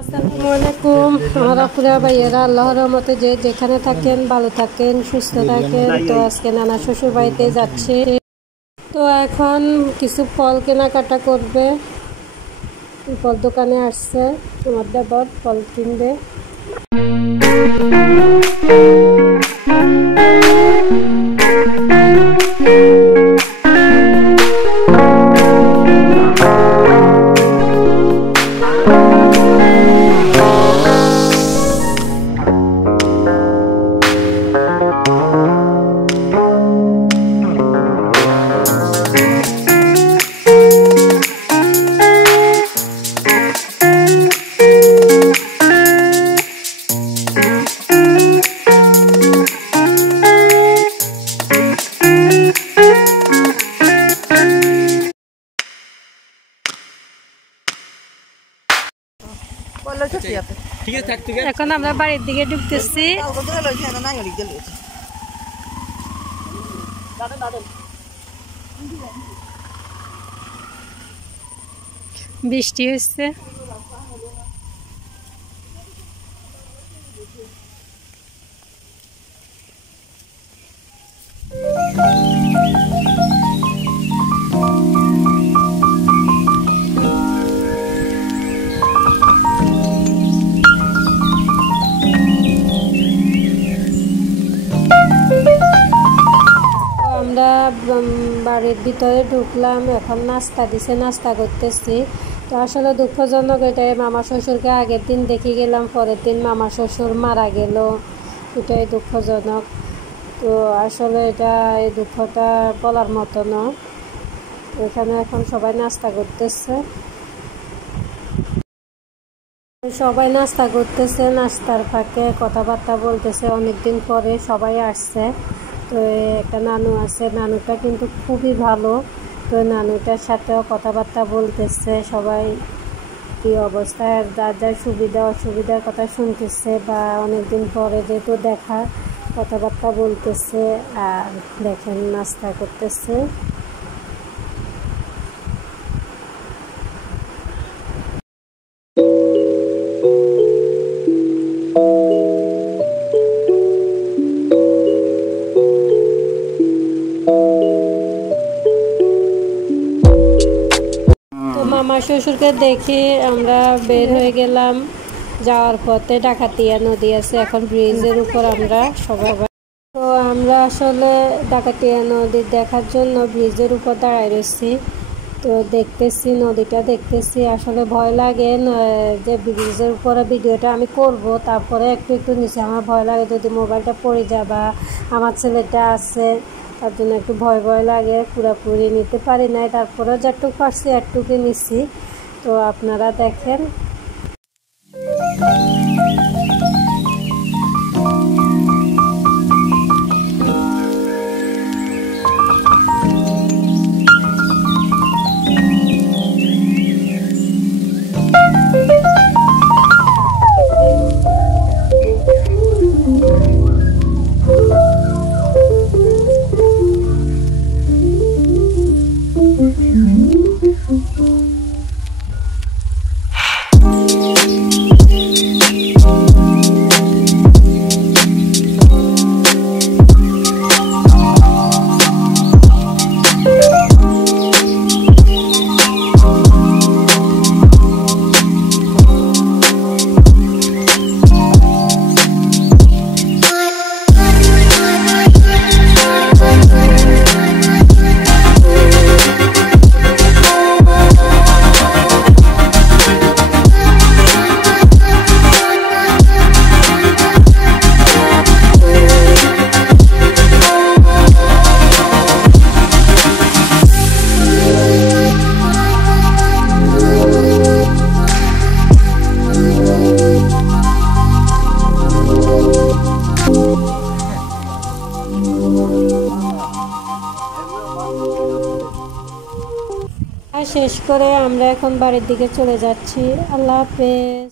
আসসালামু আলাইকুম আমার আপুরা ভাইয়েরা, আল্লাহর রহমতে যে যেখানে থাকেন ভালো থাকেন, সুস্থ থাকেন। তো আজকে নানা শ্বশুর বাড়িতে যাচ্ছি। তো এখন কিছু ফল কেনাকাটা করবে। ফল দোকানে আসছে, আমার দেবর ফল কিনবে। এখন আমরা বাড়ির দিকে ঢুকতেছি। বৃষ্টি হচ্ছে। আমরা বাড়ির ভিতরে ঢুকলাম, এখন নাস্তা দিছে, নাস্তা করতেছি। তো আসলে দুঃখজনক এটাই, মামা শ্বশুরকে আগের দিন দেখে গেলাম, পরের দিন মামা শ্বশুর মারা গেল, এটাই দুঃখজনক। তো আসলে এটা এই দুঃখটা বলার মতো না। এখানে এখন সবাই নাস্তা করতেছে, সবাই নাস্তা করতেছে, নাস্তার ফাঁকে কথাবার্তা বলতেছে। অনেকদিন পরে সবাই আসছে। তো একটা নানু আছে, নানুটা কিন্তু খুবই ভালো। তো নানুটার সাথেও কথাবার্তা বলতেছে, সবাই কী অবস্থায়, যার যার সুবিধা অসুবিধার কথা শুনতেছে, বা অনেকদিন পরে যেহেতু দেখা, কথাবার্তা বলতেছে। আর দেখেন নাস্তা করতেছে। মামা শ্বশুরকে দেখে আমরা বের হয়ে গেলাম। যাওয়ার পথে ডাকাতিয়া নদী আছে, এখন ব্রিজের উপর আমরা সবাই। তো আমরা আসলে ডাকাতিয়া নদী দেখার জন্য ব্রিজের উপর দাঁড়ায় রয়েছি। তো দেখতেছি, নদীটা দেখতেছি। আসলে ভয় লাগে যে ব্রিজের উপরে ভিডিওটা আমি করব, তারপরে একটু একটু নিচে আমার ভয় লাগে যদি মোবাইলটা পড়ে যায়, বা আমার ছেলেটা আছে, তার জন্য একটু ভয় ভয় লাগে। পুরোপুরি নিতে পারি নাই, তারপরেও যেটুকু পারছি একটুকু নিছি। তো আপনারা দেখেন। শেষ করে আমরা এখন বাড়ির দিকে চলে যাচ্ছি। আল্লাহ হাফেজ।